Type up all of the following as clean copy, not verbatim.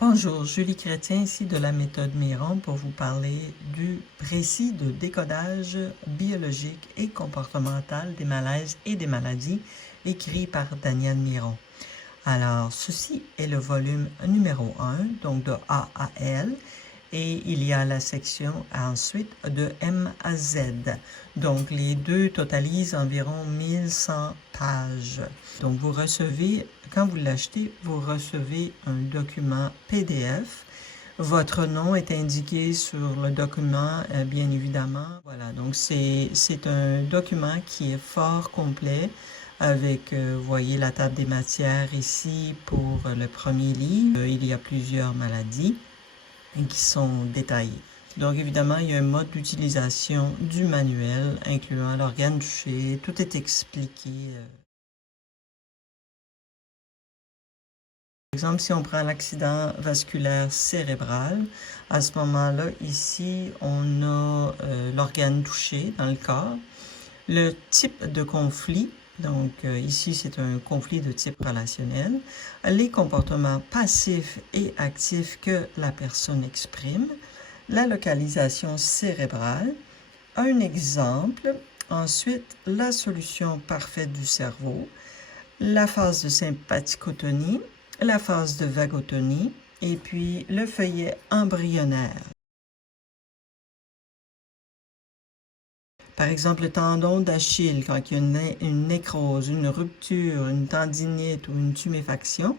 Bonjour, Julie Chrétien ici de la méthode Miron pour vous parler du précis de décodage biologique et comportemental des malaises et des maladies écrit par Daniel Miron. Alors, ceci est le volume numéro 1, donc de A à L, et il y a la section ensuite de M à Z. Donc, les deux totalisent environ 1100 pages. Donc, vous recevez, quand vous l'achetez, vous recevez un document PDF. Votre nom est indiqué sur le document, bien évidemment. Voilà, donc c'est un document qui est fort complet avec, vous voyez, la table des matières ici pour le premier livre. Il y a plusieurs maladies qui sont détaillées. Donc, évidemment, il y a un mode d'utilisation du manuel, incluant l'organe touché. Tout est expliqué. Par exemple, si on prend l'accident vasculaire cérébral, à ce moment-là, ici, on a l'organe touché dans le corps, le type de conflit, donc ici, c'est un conflit de type relationnel, les comportements passifs et actifs que la personne exprime, la localisation cérébrale, un exemple, ensuite la solution parfaite du cerveau, la phase de sympathicotonie, la phase de vagotonie et puis le feuillet embryonnaire. Par exemple, le tendon d'Achille, quand il y a une nécrose, une rupture, une tendinite ou une tuméfaction.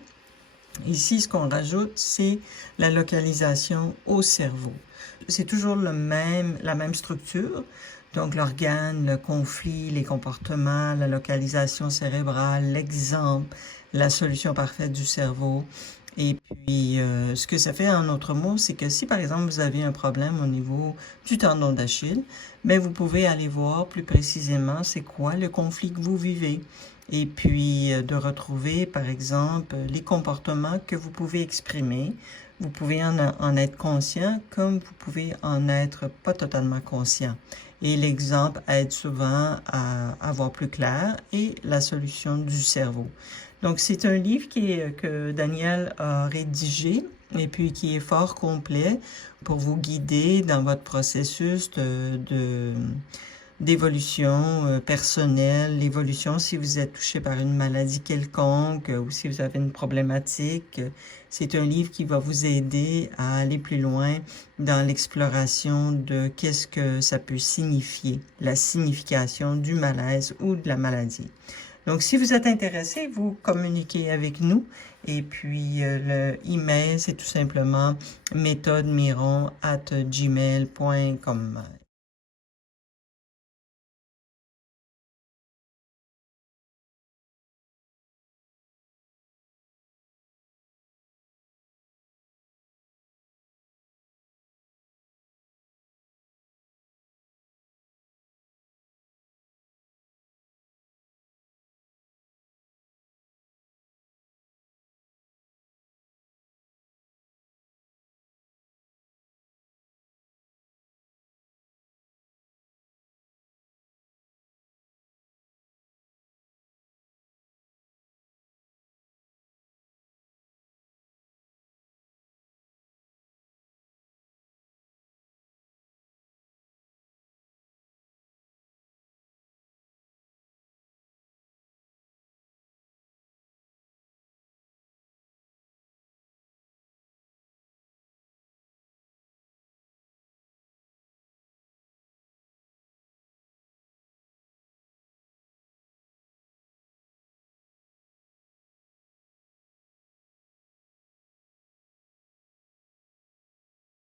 Ici, ce qu'on rajoute, c'est la localisation au cerveau. C'est toujours la même structure. Donc, l'organe, le conflit, les comportements, la localisation cérébrale, l'exemple, la solution parfaite du cerveau. Et puis, ce que ça fait en autres mots, c'est que si, par exemple, vous avez un problème au niveau du tendon d'Achille, bien, vous pouvez aller voir plus précisément c'est quoi le conflit que vous vivez. Et puis, de retrouver, par exemple, les comportements que vous pouvez exprimer. Vous pouvez en être conscient comme vous pouvez en être pas totalement conscient. Et l'exemple aide souvent à avoir plus clair et la solution du cerveau. Donc, c'est un livre que Daniel a rédigé et puis qui est fort complet pour vous guider dans votre processus d'évolution personnelle, l'évolution si vous êtes touché par une maladie quelconque ou si vous avez une problématique. C'est un livre qui va vous aider à aller plus loin dans l'exploration de qu'est-ce que ça peut signifier, la signification du malaise ou de la maladie. Donc, si vous êtes intéressé, vous communiquez avec nous. Et puis, le email, c'est tout simplement méthodemiron@gmail.com.